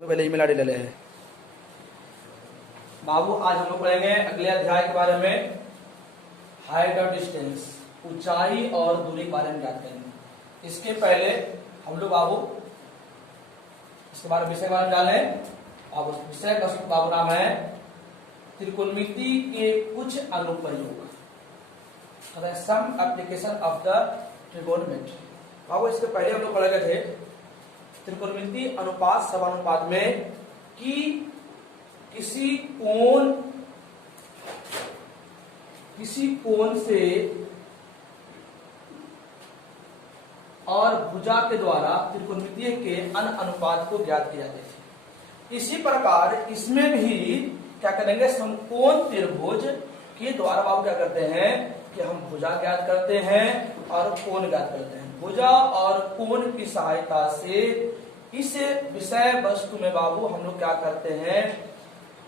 पहले email ID ले ले है। बाबू आज हम लोग पढ़ेंगे अगले अध्याय के बारे में, हाइट और डिस्टेंस, ऊंचाई और दूरी के बारे में ज्ञात करेंगे। इसके पहले हम लोग बाबू इसके बारे में विषय के बारे में जाने। अब विषय का बाबू नाम है त्रिकोणमिति के कुछ अनुप्रयोग, some application of the trigonometry. बाबू इसके पहले हम लोग पढ़े गए थे त्रिकोणमिति अनुपात समानुपात में कि किसी कोण से और भुजा के द्वारा त्रिकोणमिति के अन्य अनुपात को ज्ञात किया जाता है। इसी प्रकार इसमें भी क्या करेंगे, समकोण त्रिभुज के द्वारा बाबू क्या करते हैं कि हम भुजा ज्ञात करते हैं और कोण ज्ञात करते हैं। भुजा और कोण की सहायता से इस विषय वस्तु में बाबू हम लोग क्या करते हैं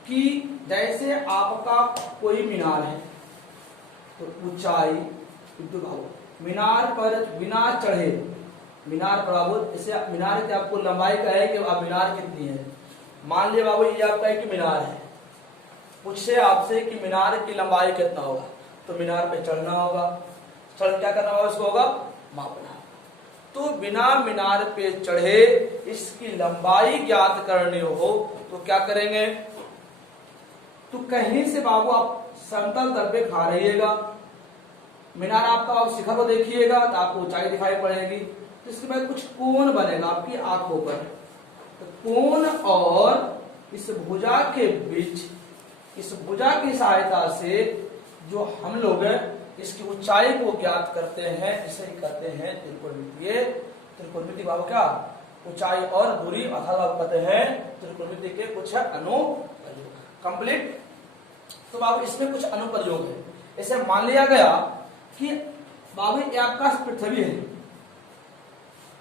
कि जैसे आपका कोई मीनार है तो ऊंचाई बाबू मीनार चढ़े, मीनार पर बाबू जैसे मीनार की आपको लंबाई का है कि आप मीनार कितनी है। मान लिया बाबू ये आपका एक मीनार है, पूछे आपसे कि मीनार की लंबाई कितना होगा, तो मीनार पे चढ़ना होगा, चढ़ क्या करना होगा, उसको होगा मापना। तो बिना मीनार पे चढ़े इसकी लंबाई ज्ञात करनी हो तो क्या करेंगे, तो कहीं से बाबू आप समतल तल पे खा रहिएगा, मीनार आपका आप शिखर को देखिएगा तो आपको ऊंचाई दिखाई पड़ेगी। तो इसके बाद कुछ कोण बनेगा आपकी आंखों पर, तो कोण और इस भुजा के बीच, इस भुजा की सहायता से जो हम लोग इसकी ऊंचाई को ज्ञात करते हैं, इसे कहते हैं त्रिकोणमिति। त्रिकोणमिति बाबू क्या, ऊंचाई और दूरी अर्थात आप कहते हैं त्रिकोणमिति के कुछ अनुप्रयोग। कंप्लीट। तो बाबू इसमें कुछ अनुप्रयोग है। ऐसे मान लिया गया कि बाबू ये आपका पृथ्वी है,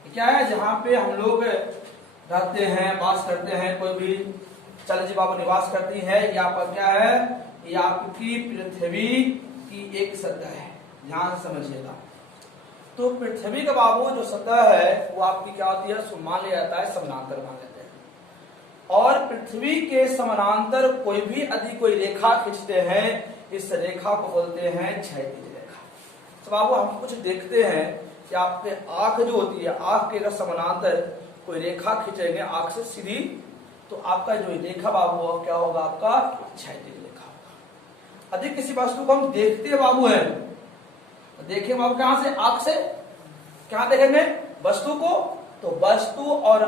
क्या है, जहां पे हम लोग रहते हैं, वास करते हैं, कोई भी चल जी बाबू निवास करती है, यहाँ पर क्या है, ये आपकी पृथ्वी की एक सतह है, ध्यान समझिएगा। तो पृथ्वी का बाबू जो सतह है वो आपकी क्या होती है, मान लिया जाता है समानांतर मान लेते हैं। और पृथ्वी के समानांतर कोई भी यदि कोई रेखा खींचते हैं, इस रेखा को बोलते हैं क्षैतिज रेखा। तो बाबू हम कुछ देखते हैं कि आपके आंख जो होती है, आंख के समानांतर कोई रेखा खींचेंगे आंख से सीधी, तो आपका जो रेखा बाबू क्या होगा, आपका क्षैतिज रेखा होगा। अधिक किसी वस्तु को हम देखते बाबू हैं, देखें बाबू कहां से, आंख से। क्या देखेंगे वस्तु को, तो वस्तु और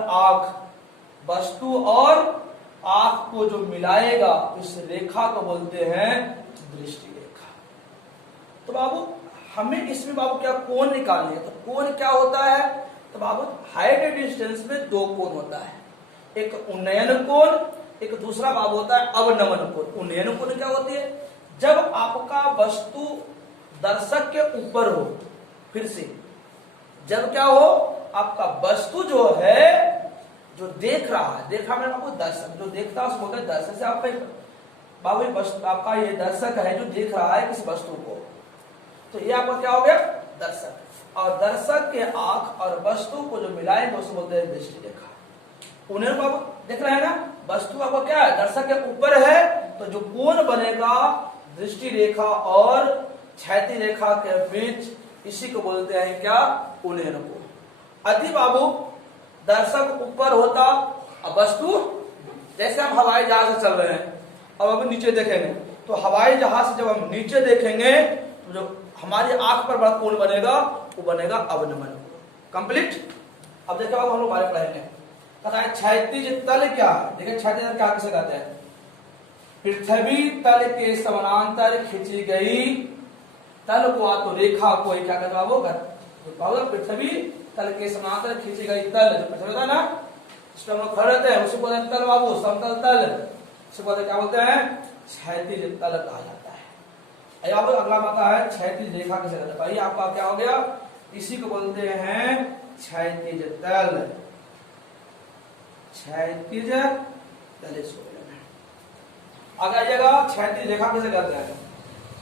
आंख को जो मिलाएगा इस रेखा को बोलते हैं दृष्टि रेखा। तो बाबू हमें इसमें बाबू क्या कोण निकालने है, तो कोण क्या होता है, तो बाबू हाइट एंड डिस्टेंस में दो कोण होता है, एक उन्नयन कोण, एक दूसरा बाबू होता है अवनमन कोण। उन्नयन कोण क्या होती है, जब आपका वस्तु दर्शक के ऊपर हो, फिर से जब क्या हो, आपका वस्तु जो है जो देख रहा है, देखा मैंने आपको दर्शक जो देखता है उसको बोलते हैं दर्शक। से आपका बाबू आपका ये दर्शक है जो देख रहा है किसी वस्तु को, तो ये आपका क्या हो गया दर्शक। और दर्शक के आंख और वस्तु को जो मिलाएंगे उसको बोलते हैं दृष्टि रेखा। उन्हें बाबू देख रहे हैं ना, वस्तु आपका क्या है, दर्शक के ऊपर है, तो जो कोण बनेगा दृष्टि रेखा और क्षैतिज रेखा के बीच, इसी को बोलते हैं क्या, उन्नयन कोण। यदि बाबू दर्शक ऊपर होता और वस्तु, जैसे हम हवाई जहाज से चल रहे हैं, अब हम नीचे देखेंगे, तो हवाई जहाज से जब हम नीचे देखेंगे तो जो हमारी आंख पर बड़ा कोण बनेगा वो बनेगा अवनमन कोण। कंप्लीट। अब देखो हम लोग बारे पढ़ेंगे, कहता है क्षैतिज तल क्या है। देखिए क्षैतिज तल क्या किसे कहते हैं, पृथ्वी तल के समानांतर खींची गई तल को तो रेखा को क्या कहते हैं वो, पृथ्वी तल के समानांतर खींची गई तल, जो पृथ्वी था ना, इस पर हम लोग खड़े रहते हैं, उसे बोलते हैं तल बाबू, समतल तल, उसे बोलते क्या बोलते हैं, क्षैतिज तल कहा जाता है। अब अगला आता है क्षैतिज रेखा किसे कहते हैं। भाई आपका क्या हो गया, इसी को बोलते हैं क्षैतिज तल, क्षैतिज तल। आगे आइएगा, क्षैतिज रेखा किसे कहते हैं,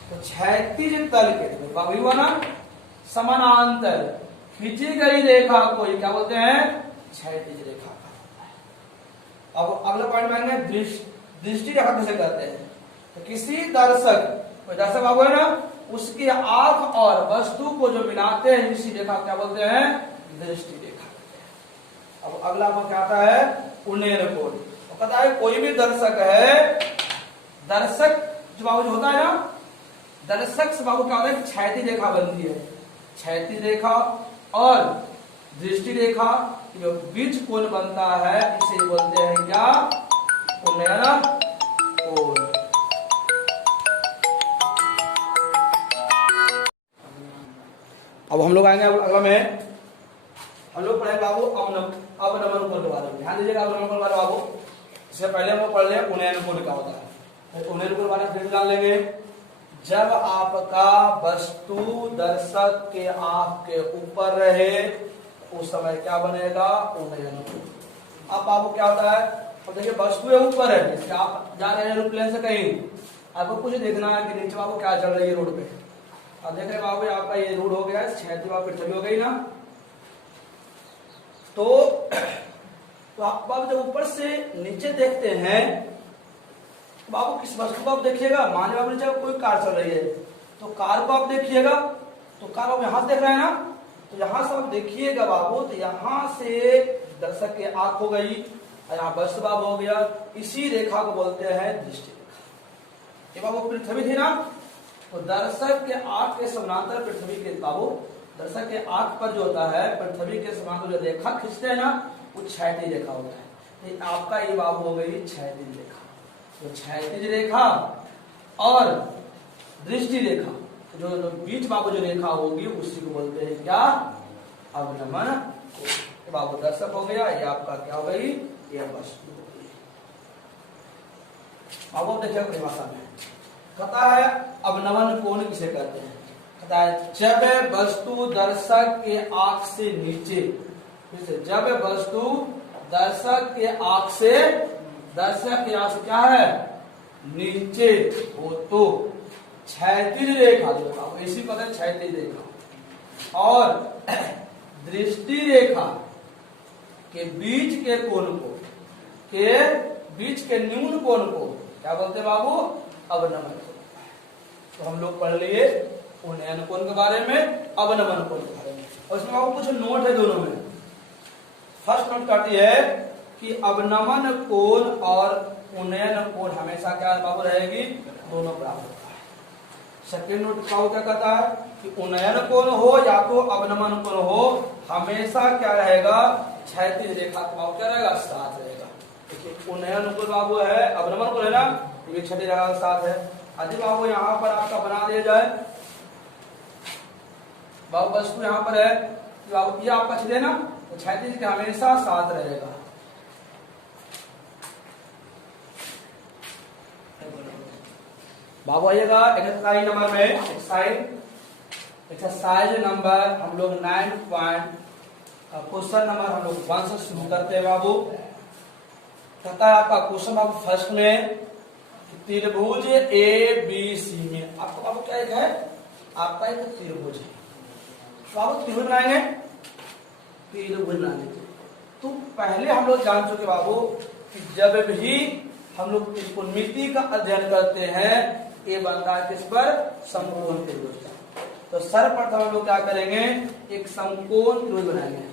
तो क्षैतिज तल के बाबू हुआ ना, समानांतर खींची गई रेखा को क्या बोलते हैं, क्षैतिज रेखा का होता है। अब अगला पॉइंट में आएंगे दृष्टि रेखा किसे कहते हैं। तो किसी दर्शक, कोई दर्शक बाबू है ना, उसकी आंख और वस्तु को जो मिलाते हैं इसी रेखा क्या बोलते हैं, दृष्टि रेखा। अब अगला आपको क्या आता है, उन्नयन कोण। तो कहता है कोई भी दर्शक है, दर्शक जो बाबू जो होता है ना, दर्शक से बाबू क्या होता है, क्षैतिज रेखा बनती है, क्षैतिज रेखा और दृष्टि रेखा जो बीच कोण बनता है इसे बोलते हैं क्या, उन्नयन कोण। अब हम लोग आएंगे अगला में, हम लोग पढ़ेंगे बाबू अवनमन कोण के बारे में। ध्यान दीजिएगा अवनमन कोण के बारे में बाबू। इससे पहले हम लोग पढ़ लें उन्नयन कोण क्या होता है। तो उन्नयन कोण के बारे में फिर जान लेंगे। जब आपका वस्तु दर्शक के आंख के ऊपर रहे उस समय क्या बनेगा, उन्नयन कोण। अब बाबू क्या होता है, अब देखिए वस्तु ऊपर है, जैसे आप जा रहे हैं एरोप्लेन से कहीं, आपको कुछ देखना है कि नीचे बाबू क्या चल रही है रोड पे। अब देख रहे बाबू आपका ये रोड हो गया है, क्षैतिज पृथ्वी हो गई ना, तो आप बाबू जब ऊपर से नीचे देखते हैं तो बाबू किस वस्तु को आप देखिएगा, मान लो आप नीचे कोई कार चल रही है तो कार को आप देखिएगा, तो कार आप यहां से देख रहे हैं ना, तो यहां से आप देखिएगा बाबू, तो यहां से दर्शक की आंख हो गई, यहाँ वस्तु बाबू हो गया, इसी रेखा को बोलते हैं दृष्टि रेखा। ये बाबू पृथ्वी थी ना, तो दर्शक के आंख के समानांतर पृथ्वी के बाबू, दर्शक के आंख पर जो होता है पृथ्वी के समानांतर जो रेखा खींचते हैं ना, वो क्षैतिज रेखा होता है। तो आपका ये बाबू हो गई क्षैतिज रेखा। तो क्षैतिज रेखा और दृष्टि रेखा जो बीच बाबू जो रेखा होगी उसी को बोलते हैं क्या, अवनमन कोण। बाबू दर्शक हो गया, ये आपका क्या हो गई, ये वस्तु हो गई। बाबू देखिए अपनी भाषा में कहता है अवनमन कोण किसे कहते हैं। कहता है जब वस्तु दर्शक के आंख से नीचे, जब वस्तु दर्शक के आंख से, दर्शक के आंख से क्या है, नीचे हो तो क्षैतिज रेखा जो इसी पता है क्षैतिज रेखा और दृष्टि रेखा के बीच के कोण को, के बीच के न्यून कोण को क्या बोलते हैं बाबू, अवनमन कोण। तो हम लोग पढ़ लिए उन्नयन कोण के बारे में, अवनमन कोण के बारे में, और इसमें बाबू कुछ नोट है दोनों में। फर्स्ट नोट कहती है कि अवनमन कोण और उन्नयन कोण हमेशा क्या बाबू रहेगी, दोनों बराबर होता है। सेकेंड नोट बाबू क्या कहता है कि उन्नयन कोण हो या तो अवनमन कोण हो, हमेशा क्या रहेगा, क्षैतिज रेखा बाबू क्या रहेगा, साथ रहेगा। देखिए उन्नयन कोण बाबू है, अवनमन कोण है ना, ये क्षैतिज रेखा के साथ है। यदि बाबू यहाँ पर आपका बना दिया जाए, बाबू वस्तु यहाँ पर है, बाबू ये आपका छेद है ना, तो क्षैतिज के हमेशा साथ रहेगा। बाबू आइएगा एक्सरसाइज नंबर में, एक्सरसाइज नंबर हम लोग 9 पॉइंट क्वेश्चन नंबर हम लोग 1 से शुरू करते हैं बाबू। कहता है आपका क्वेश्चन बाबू फर्स्ट में, त्रिभुज ए बी सी में आपको बाबू क्या एक है, आपका एक त्रिभुज है। बाबू त्रिभुज बनाएंगे, त्रिभुज बनाने तो पहले हम लोग जान चुके बाबू कि जब भी हम लोग त्रिकोणमिति का अध्ययन करते हैं ये बनता है किस पर, समकोण त्रिभुज का। तो सर्वप्रथम हम लोग क्या करेंगे, एक समकोण त्रिभुज बनाएंगे।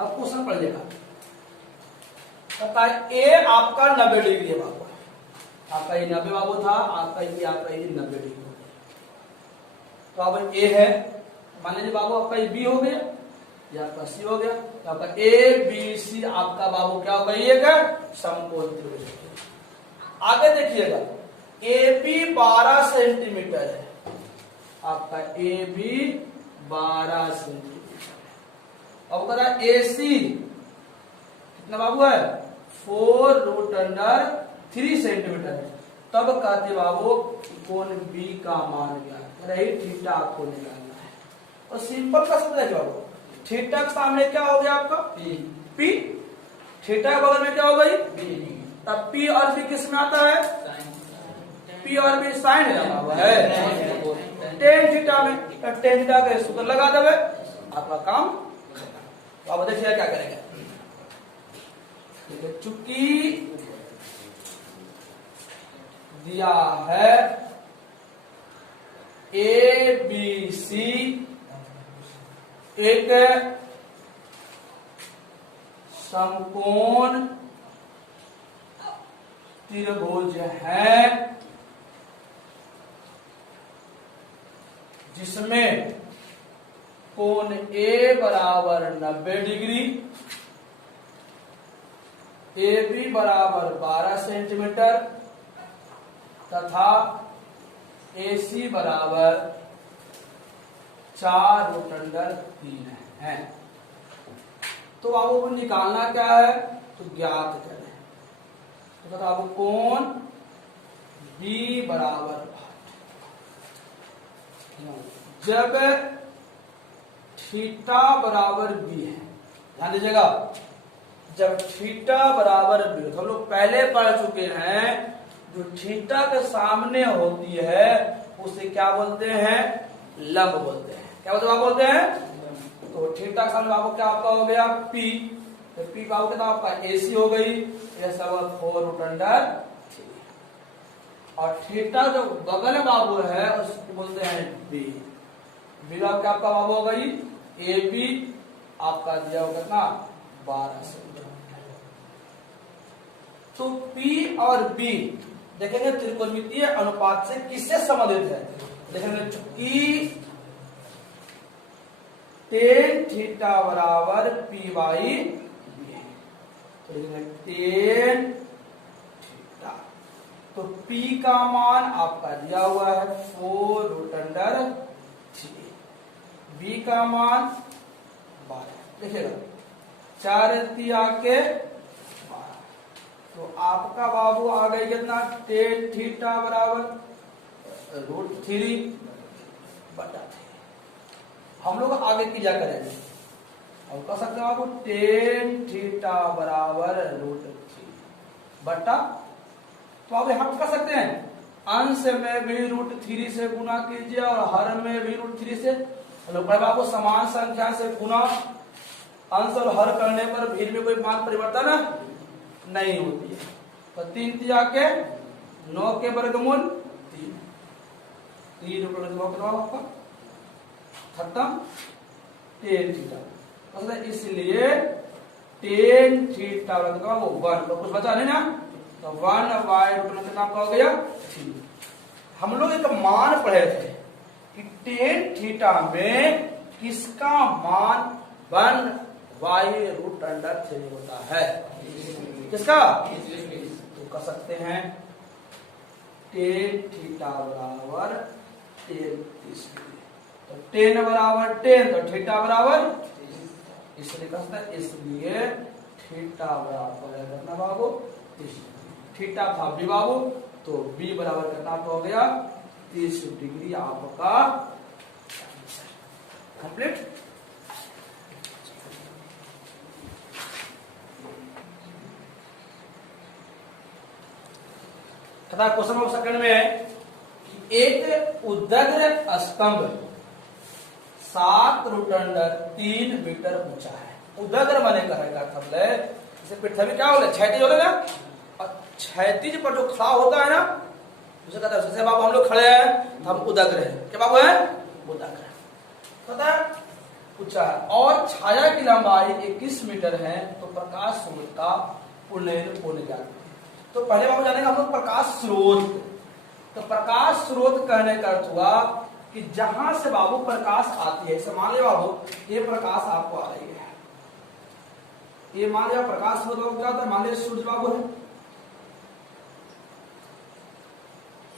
अब क्वेश्चन पढ़िएगा, कहता है ए आपका 90 डिग्री है बाबू, आपका ये 90 बाबू था, आपका ये 90 डिग्री हो गया। तो अब ए है, मान लीजिए बाबू आपका ये बी हो गया, ये आपका सी हो गया, तो आपका ए बी सी आपका बाबू क्या होगा, ये क्या समकोण त्रिभुज। आगे देखिएगा ए बी 12 सेंटीमीटर है, आपका ए बी 12 सेंटीमीटर। अब कह ए सी कितना बाबू है, 4√3 सेंटीमीटर है। तब कहते बाबू कोण बी का मान क्या रही, थीटा आपको निकालना है। और सिंपल का शब्द है बाबू, थीटा के सामने क्या हो गया आपका, पी, थीटा के बगल में क्या हो गई, तब पी और बी किस में आता है, पी और बी साइन लगा हुआ है टेन थीटा में, टेन थीटा का सूत्र लगा देवे, आपका काम। तो अब देखिए क्या करेंगे, देखिए चूंकि दिया है ए बी सी एक समकोण त्रिभुज है जिसमें कोण ए बराबर 90 डिग्री, ए बी बराबर 12 सेंटीमीटर तथा ए सी बराबर 4 रोटंडर 3 है। तो आपको निकालना क्या है, तो ज्ञात करें। तो बताओ कोण बी बराबर 8 जब थीटा बराबर बी है, ध्यान दीजिएगा, जब थीटा बराबर बी, तो हम लोग पहले पढ़ चुके हैं, जो थीटा के सामने होती है उसे क्या बोलते हैं, लंब बोलते हैं। क्या बोलते हैं? तो थीटा के सामने आपको क्या आपका हो गया पी, तो पी का कितना आपका एसी हो गई, यह सब 4 रोटंडर 3। और थीटा जो बगल में बाबू है उसको बोलते हैं बी, बी का क्या आपका बाबू हो गई ए बी, आपका दिया होगा कितना 12 सेंटीमीटर। तो P और B देखेंगे त्रिकोणमितीय अनुपात से किससे संबंधित है, देखेंगे चूंकि tan थीटा बराबर P बाई B, तो देखेंगे tan थीटा, तो P का मान आपका दिया हुआ है 4 रोटंडर 3, B का मान 12, देखिएगा 4 आके 12, तो आपका बाबू आ गई कितना tan थीटा बराबर √3 बटा 3। हम लोग आगे की क्या करेंगे, हम कह सकते हैं बाबू tan थीटा बराबर √3 बटा, तो आप हम कर सकते हैं अंश में भी √3 से गुना कीजिए और हर में भी √3 से, आपको समान संख्या से गुना अंश और हर करने पर भीड़ में कोई मान परिवर्तन नहीं होती है। तो 3 के 9 के वर्गमूल 3 आपका खत्म tan थीटा, मतलब इसलिए tan थीटा वो 1, तो कुछ बचा नहीं ना, तो 1 बाय √3 कितना आपका हो गया 3। हम लोग एक मान पढ़े थे कि tan थीटा में किसका मान 1 बाय √3 होता है, किसका, तो कर सकते हैं tan थीटा बराबर 30, तो tan बराबर 10 तो थीटा बराबर, इसलिए कह सकते हैं, इसलिए थीटा बराबर है कितना बाबू 30, थीटा था बी बाबू, तो बी बराबर कितना हो गया 30 डिग्री आपका कंप्लीट। क्वेश्चन नंबर सेकंड में है कि एक उदग्र स्तंभ 7 रोटंडर 3 मीटर ऊंचा है। उदग्र माने कहेगा शब्द है, जैसे पृथ्वी क्या बोले क्षैतिज बोले ना, और क्षैतिज पर जो खड़ा होता है ना उसे कहता है, जैसे बाबू हम लोग खड़े हैं तो हम उदग्र हैं, क्या बाबू है उदग्र, पता है ऊंचा है, और छाया की लंबाई 21 मीटर है, तो प्रकाश स्रोत का उन्नयन होने जाता है। तो पहले बाबू जानेंगे हम लोग प्रकाश स्रोत, तो प्रकाश स्रोत कहने का अर्थ हुआ कि जहां से बाबू प्रकाश आती है, मान लिया बाबू ये प्रकाश आपको आ रही है, ये मान लिया प्रकाश स्रोत बाबू क्या होता है, मान लिया सूर्य बाबू है,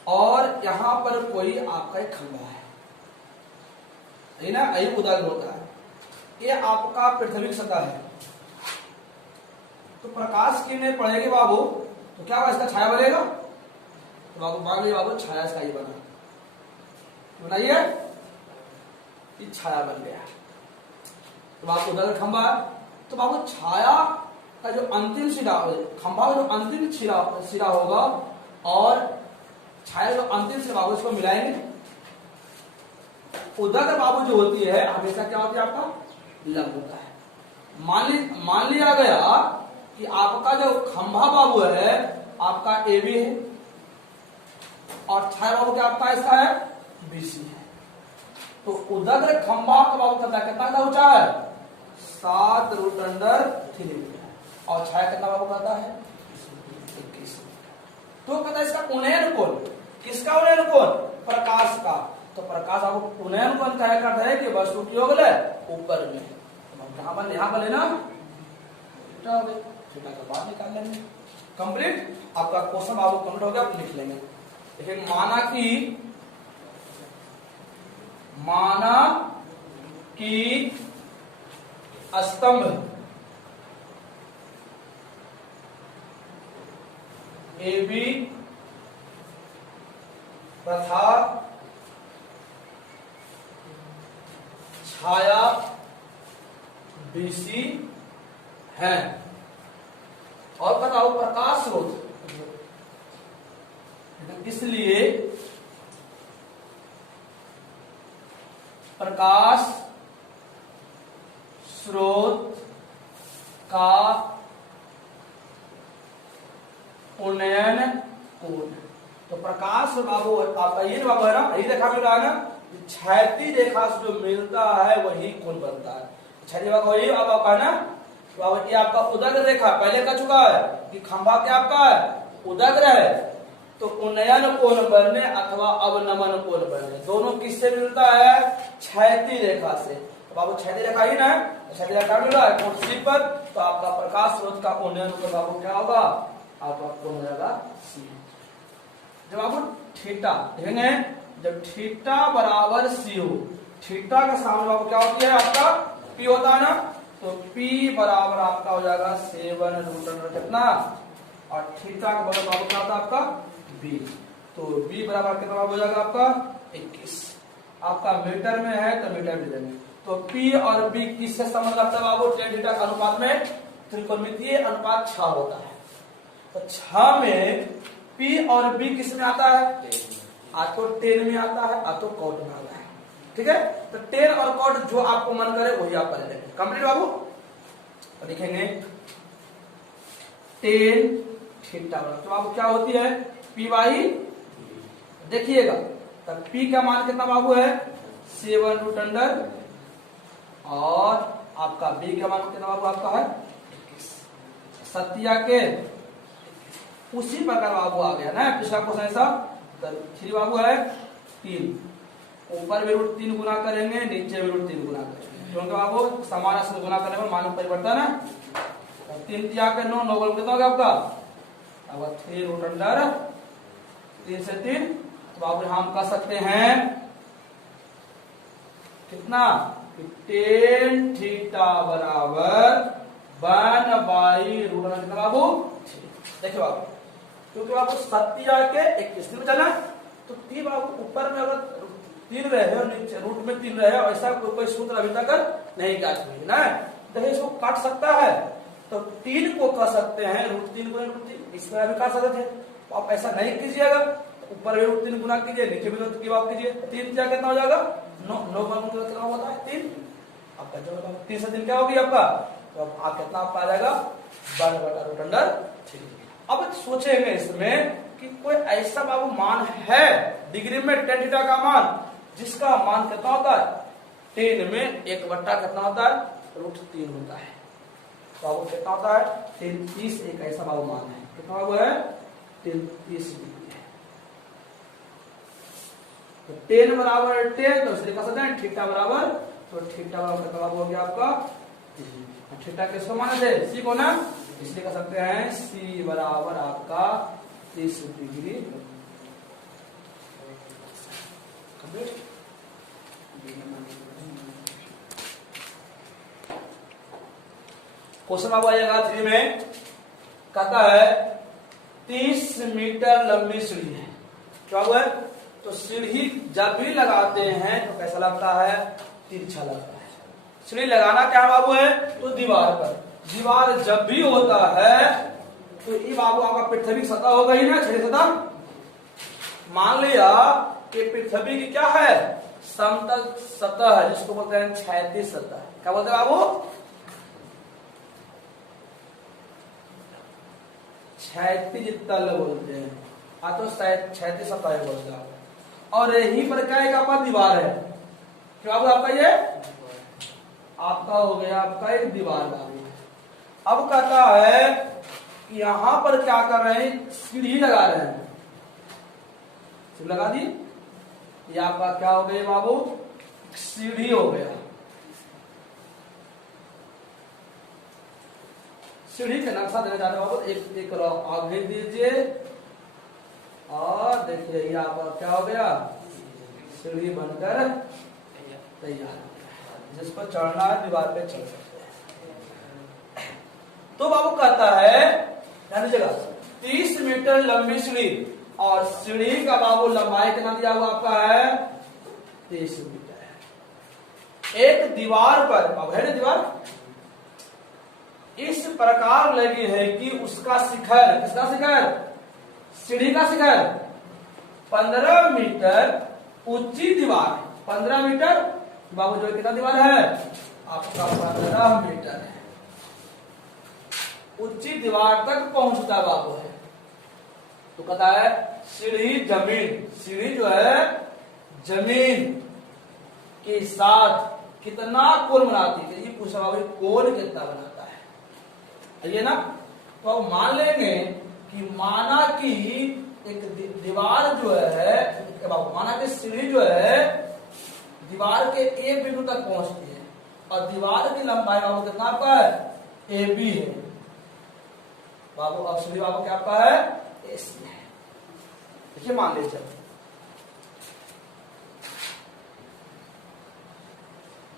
और यहां पर कोई आपका एक खंभा है ना, यही उदग्र होता है, ये आपका पृथ्वी की सतह है, तो प्रकाश किरणें पड़ेगी बाबू, तो क्या होगा इसका छाया बनेगा, तो बाबू मान लीजिए बाबू छाया इसका ये बना, बनाइए ये छाया बन गया, तो बाबू उधर खंभा, तो बाबू छाया का जो अंतिम सिरा, खंभा का जो अंतिम सिरा होगा और छाया जो अंतिम सिरा बाबू इसको मिलाएंगे, उदग्र बाबू जो होती है हमेशा क्या होती है आपका लंब होता है। मान लिया गया कि आपका जो खंभा बाबू है आपका ए बी है और छाया बाबू क्या आपका इसका है बीसी है। तो उदग्र खंभा का बाबू कितना ऊंचा है 7√3 मीटर और छाया कितना बाबू कहता है 21। तो कहता है इसका उन्नयन कोण, किसका उन्नयन कोण? प्रकाश का। तो प्रकाश आपको उन्नयन कोण क्या करता है कि वस्तु की योग ले ऊपर में, यहाँ पर लेना थीटा हो गया, थीटा का बाद निकाल लेंगे। कंप्लीट आपका क्वेश्चन आपको कंप्लीट हो गया, आप लिख लेंगे। देखिए माना कि स्तंभ ए बी तथा छाया बीसी है और बताओ प्रकाश स्रोत, इसलिए प्रकाश स्रोत का उन्नयन कोण। तो प्रकाश बाबू आपका ये बाबू है ना, यही देखा मिल रहा है ना, क्षैतिज रेखा से जो मिलता है वही कोण बनता है। क्षैतिज रेखा वही अब आपका है ना, ये आपका उदग्र रेखा पहले कह चुका है कि खंभा क्या आपका है उदग्र है। तो उन्नयन कोण बनने अथवा अवनमन कोण बनने दोनों किससे मिलता है? क्षैतिज रेखा से। तो बाबू क्षैतिज रेखा ही ना, क्षैतिज रेखा मिल रहा है कोण सी पर, तो आपका प्रकाश स्रोत का उन्नयन कोण बाबू क्या होगा? आपका कोण हो जाएगा सी। जब आपको थीटा देखेंगे, जब थीटा बराबर सी हो, थीटा का सामने बाबू क्या होती है आपका पी होता है ना, तो P बराबर आपका हो जाएगा 7√3 कितना, और थीटा का बराबर बाबू क्या होता है आपका B। तो B बराबर कितना हो जाएगा आपका 21। आपका मीटर में है तो मीटर में देंगे। तो P और B किससे संबंध रखता है बाबू? tan थीटा का अनुपात में त्रिकोणमितीय अनुपात 6 होता है। तो 6 में P और B किस में आता है? आ तो tan में आता है, आ तो cot में आता है। ठीक है, तो tan और cot जो आपको मन करे वही आप कर लेंगे। कंप्लीट बाबू, तो लिखेंगे tan थीटा तो बाबू क्या होती है P बाई, देखिएगा तब P का मान कितना बाबू है 7√3 और आपका B का मान कितना बाबू आपका है 21। सत्या के उसी प्रकार बाबू आ गया ना पिछला क्वेश्चन ऐसा। तो 3 बाबू है 3, ऊपर भी √3 गुना करेंगे, नीचे भी √3 गुना करेंगे, क्योंकि बाबू समान से गुना करने पर मान में परिवर्तन है। 3 तिया के 9, 9 कितना हो गया आपका? अब 3√3 3 से 3, तो बाबू हम कर सकते हैं कितना? tan थीटा बराबर 1/√3 कितना बाबू? देखिए बाबू, क्योंकि बाबू सत्या के 21 में चला, तो 3 बाबू ऊपर में अगर 3 रहे और नीचे रूट में 3 रहे, ऐसा कोई सूत्र अभी तक नहीं काट हुई ना, तो इसको काट सकता है। तो 3 को कर सकते हैं √3 गुना √3, इस तरह भी काट सकते थे। तो आप ऐसा नहीं कीजिएगा, ऊपर भी √3 गुना कीजिए, नीचे भी √3 की बात कीजिए। 3 क्या कितना हो जाएगा 9, 9 का गुना कितना होता है 3, आपका जो 3 से 3 क्या होगी आपका? तो अब आप कितना आपका आ जाएगा 1/√3। अब सोचेंगे इसमें कि कोई ऐसा बाबू मान है डिग्री में tan थीटा का मान जिसका मान कितना होता है? tan में 1/, कितना होता है √3 होता है। तो बाबू कितना होता है 33, एक ऐसा बाबू मान है, कितना बाबू है 33 डिग्री है। तो tan बराबर tan, तो इसलिए कह सकते हैं थीटा बराबर, तो थीटा बराबर कितना बाबू हो गया आपका? थीटा किसको माने थे? सी को ना, इसलिए कह सकते हैं सी बराबर आपका 30 डिग्री। क्वेश्चन बाबू आइएगा 3 में, कहता है 30 मीटर लंबी सीढ़ी है। क्या हुआ है? तो सीढ़ी जब भी लगाते हैं तो कैसा लगता है? तिरछा लगता है। सीढ़ी लगाना क्या बाबू है? तो दीवार पर, दीवार जब भी होता है तो ये बाबू आपका पृथ्वी की सतह हो गई ना, छठी सतह। मान लिया कि पृथ्वी की क्या है? समतल सतह है, जिसको बोलते हैं क्षैतिज सतह। क्या बोलते हैं बाबू? क्षैतिज तल बोलते हैं, आ तो क्षैतिज सतह बोलते हैं। और यहीं पर क्या एक आपका दीवार है, क्या बाबू आपका ये आपका हो गया आपका एक दीवार बाबू। अब कहता है कि यहां पर क्या कर रहे हैं, सीढ़ी लगा रहे हैं, सीढ़ी लगा दी, ये आपका क्या हो गया बाबू, सीढ़ी हो गया। सीढ़ी का नक्शा देना चाहते बाबू, एक आगे दीजिए और देखिए ये आपका क्या हो गया, सीढ़ी बनकर तैयार, जिस पर चढ़ना है दीवार पे चढ़ सकते हैं। तो बाबू कहता है ध्यान दीजिएगा, 30 मीटर लंबी सीढ़ी, और सीढ़ी का बाबू लंबाई कितना दिया हुआ आपका है, 30 मीटर। एक दीवार पर, अब है ना दीवार, इस प्रकार लगी है कि उसका शिखर, किसका शिखर, सीढ़ी का शिखर 15 मीटर ऊंची दीवार, 15 मीटर बाबू जो कितना दीवार है आपका, 15 मीटर है, ऊंची दीवार तक पहुंचता बाबू है। तो कहता है सीढ़ी जमीन, सीढ़ी जो है जमीन के साथ कितना कोण बनाती है, ये पूछा बाबू कोण कितना बनाता है, ये ना। तो अब मान लेंगे कि माना कि एक दीवार जो है बाबू, माना कि सीढ़ी जो है दीवार के ए बिंदु तक पहुंचती है, और दीवार की लंबाई बाबू कितना आपका है, ए बी है बाबू। अब सीढ़ी बाबू क्या आपका है, एसी है। देखिए मान लीजिए,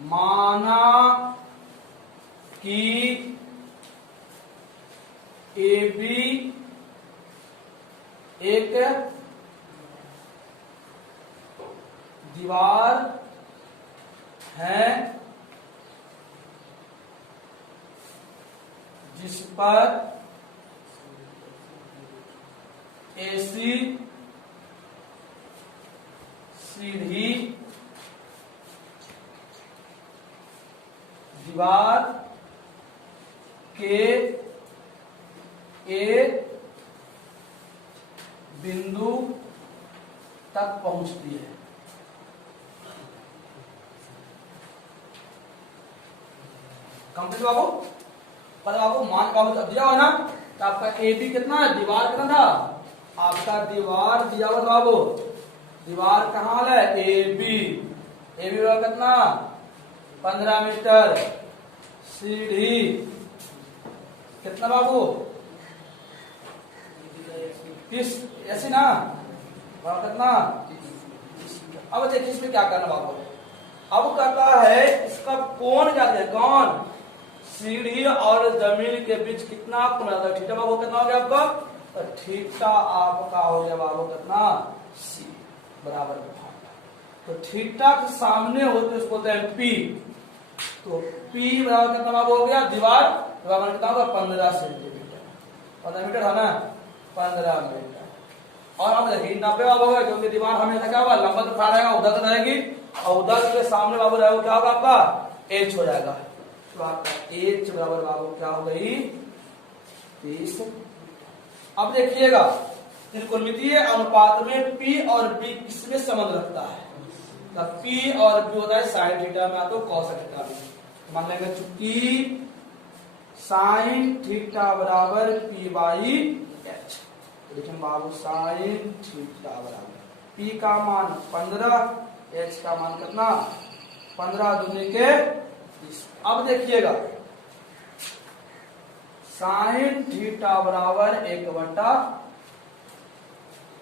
माना कि ए बी एक दीवार है जिस पर एसी सीढ़ी दीवार के एक बिंदु तक पहुंचती है। कंप्लीट बाबू, पर बाबू मान बाबू जब दिया हुआ ना, तो आपका ए बी कितना है, दीवार कितना था आपका, दीवार दिया हुआ बाबू, दीवार कहाँ है, ए बी कितना 15 मीटर, सीढ़ी कितना बाबू, किस ऐसे ना कितना। अब देखिए इसमें क्या करना बाबू, अब कहता है इसका कोण क्या है, कौन, सीढ़ी और जमीन के बीच कितना कोण आता है, थीटा बाबू कितना हो गया आपका, तो थीटा आपका हो गया बाबू कितना, सी बराबर। तो थीटा के सामने होते उसको बोलते हैं पी, तो पी बराबर कितना बाबू हो गया, दीवार बराबर कितना होगा, 15 सेंटीमीटर, 15 मीटर है ना, 15 मीटर। और अब देखिए 90 बाबू होगा, क्योंकि दीवार हमेशा क्या होगा, लंबा तो खा रहेगा, उधर तो रहेगी, और उधर के सामने बाबू रहेगा क्या होगा आपका, एच हो जाएगा। तो आपका एच बराबर बाबू क्या हो गई, 30। अब देखिएगा त्रिकोणमितीय अनुपात में पी और बी किसमें संबंध रखता है, तो पी और बी होता है साइन थीटा में तो कॉस थीटा में। मान लेंगे चूंकि साइन थीटा बराबर पी बाई एच, लेकिन बाबू साइन थीटा बराबर पी का मान 15, एच का मान कितना 15 दूनी के 20। अब देखिएगा साइन थीटा बराबर 1/,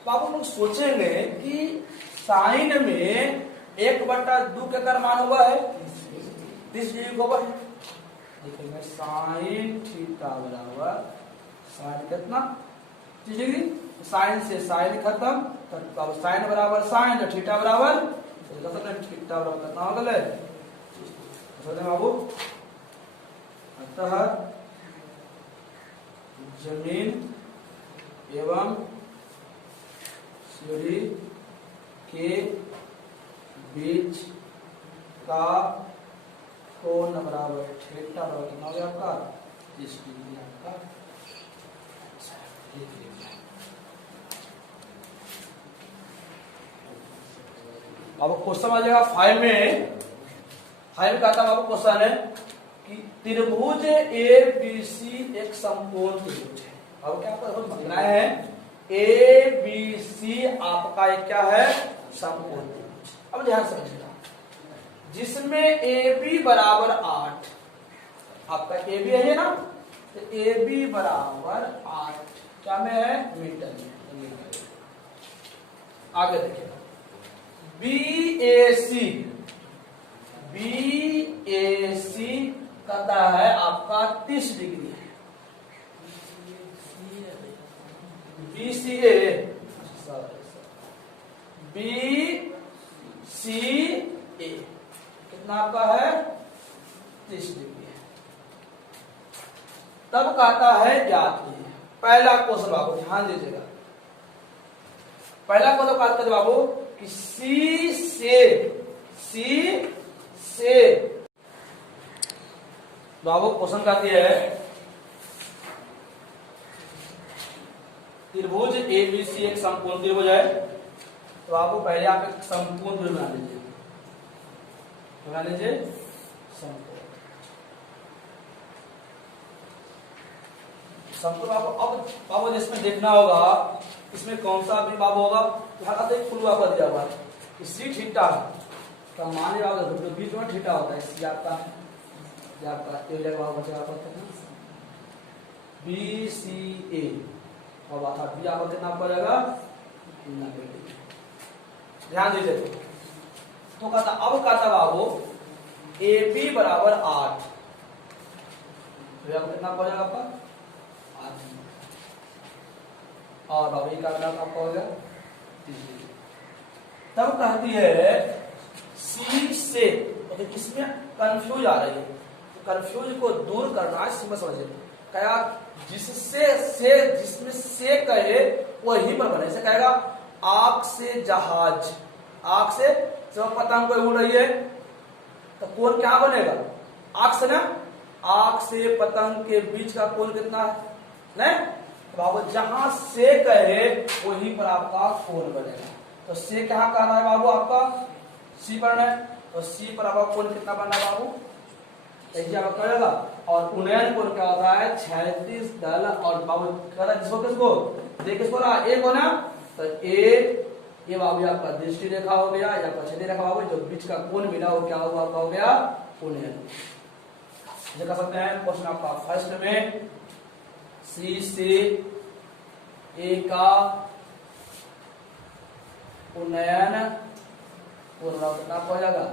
बाबू लोग सोचेंगे कि साइन में 1/2 के कर मान हुआ है 30 डिग्री होगा है। देखेंगे साइन थीटा बराबर साइन कितना 30 डिग्री, साइन से साइन खत्म, तो साइन बराबर साइन, तो थीटा बराबर थीटा बराबर कितना हो गया बाबू। अतः जमीन एवं सीढ़ी के बीच का कोण बराबर थीटा बराबर कितना हो गया आपका 30 डिग्री आपका। अब क्वेश्चन आ जाएगा 5 में। 5 का आता है क्वेश्चन है कि त्रिभुज ए बी सी एक समकोण त्रिभुज है। अब क्या आपको समझना है, ए बी सी आपका एक क्या है, समकोण त्रिभुज। अब ध्यान समझिएगा, जिसमें ए बी बराबर 8, आपका ए बी है ना, तो ए बी बराबर 8 क्या में है, मीटर में। आगे देखिएगा, बी ए सी कहता है आपका 30 डिग्री है। बी सी ए कितना आपका है, 30 डिग्री है। तब कहता है ज्ञात कीजिए। पहला क्वेश्चन बाबू ध्यान दीजिएगा, पहला क्वेश्चन बात करते बाबू कि सी से बाबू क्वेश्चन कहती है त्रिभुज ए बी सी एक समकोण त्रिभुज है। तो आपको पहले आप एक समकोण त्रिभुज बना लीजिए, समकोण। समकोण अब बाबू इसमें देखना होगा इसमें कौन सा भी बाबू होगा। यहाँ एक फुल आपका दिया हुआ है सी थीटा का, मान लिया तो बीच में थीटा होता है, सी आपका बी सी ए, और बी आपका कितना आपका जाएगा, 90 डिग्री। ध्यान दीजिए, तो कहता अब कहता बाबू ए बी बराबर 8, तो अब कितना हो जाएगा आपका 8, और बाबू ये का नाम आपका हो गया 30 डिग्री। तब कहती है सी से, तो इसमें कंफ्यूज आ रही है, तो कंफ्यूज को दूर करना है, समझ समझिए क्या, जिसमें से कहे वही पर बने। जैसे कहेगा आग से जहाज, आग से जब पतंग कोई उड़ रही है तो कोण क्या बनेगा, आग से ना, आग से पतंग के बीच का कोण कितना है, नहीं बाबू, जहां से कहे वहीं पर आपका कोण बनेगा। तो से क्या कर रहा है बाबू, आपका सी पर है, तो सी पर आपका कोण कितना बनना है बाबू, करेगा। और उन्नयन कोण क्या होता है, 36 दल। और बाबू कर जिसको किसको देख, किसको रहा ए को ना, तो ए ये बाबू आपका दृष्टि रेखा हो गया या पछली रेखा हो गई, जो बीच का कोण मिला वो क्या हुआ, आपका हो गया उन्नयन। कह सकते हैं क्वेश्चन आपका फर्स्ट में सी से ए का उन्नयन कोण कितना हो जाएगा,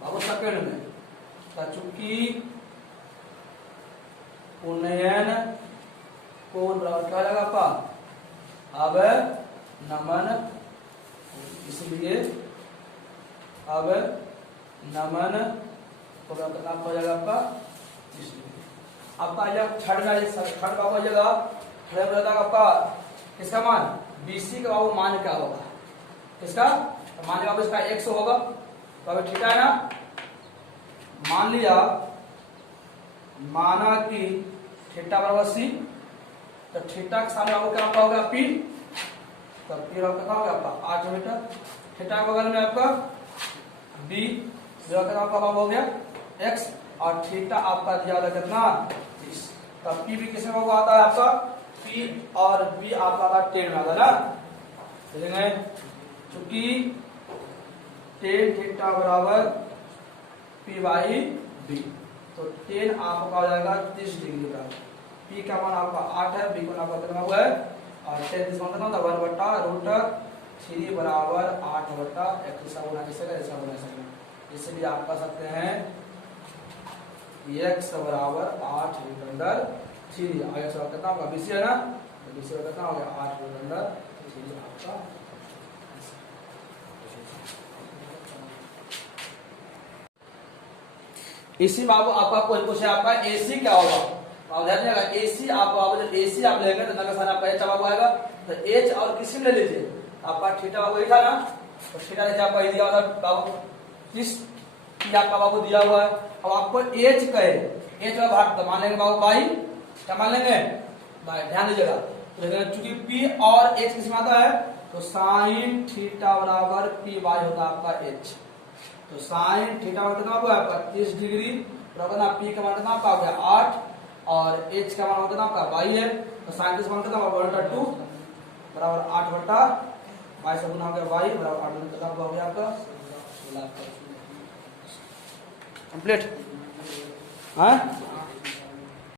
बाबू सेकंड में चूंकि उन्नयन कोण क्या लगा आपका, अब नमन, इसलिए अब नमन को कितना हो जाएगा आपका 30 डिग्री। आपका जब थर्ड का हो जाएगा, थर्ड में आपका किसका मान, बीसी का बाबू मान क्या होगा, किसका मान बाबू, इसका 100 होगा, तो अभी ठीक है ना। मान लिया, माना कि थीटा बराबर सी, तो थीटा के सामने आपको क्या होगा पी, तो पी कितना होगा आपका 8 मीटर। थीटा के बगल में आपका बी, जो आपका हो गया एक्स, और थीटा आपका दिया होगा कितना 30। तो पी भी किसमें होगा आता है आपका, पी और बी आपका 10 में आता है ना, देखेंगे चूंकि टेन थीटा बराबर पी बाई बी, तो 10 आपका हो जाएगा 30 डिग्री का। पी का मान आपका 8 है, बी का आपका कितना हुआ है, और 10 कितना होता है 1/√3 बराबर 8/1 ऐसा होना चाहिए। इसलिए आप कह सकते हैं x बराबर 8/√3। आगे सवाल कितना होगा, बीसी है ना, तो बीसी का कितना हो गया 8/√3 आपका। इसी बाबू आपका कोई पूछे आपका एसी क्या होगा, आप ध्यान रखिएगा, एसी आप जब एसी आप लेंगे तो नगर आपका एच बाबू आएगा, तो एच और किसी में ले लीजिए, आपका थीटा बाबू था ना, तो थीटा जैसे आपका दिया हुआ था बाबू 30 आपका बाबू दिया हुआ है। अब आपको एच कहे, एच का भाग तो मान लेंगे बाबू बाई, क्या मान लेंगे बाय, ध्यान दीजिएगा। तो चूंकि पी और एच किस में आता है, तो साइन थीटा बराबर पी वाई होता है आपका एच। तो साइन थीटा का कितना हुआ आपका 30 डिग्री, बराबर पी का मान कितना आपका हो गया 8, और एच का मान कितना आपका वाई है, तो साइन का मान कितना होगा 1/2 बराबर 8 बटा वाई से गुना हो गया वाई बराबर 8 कितना हो गया आपका कंप्लीट। हाँ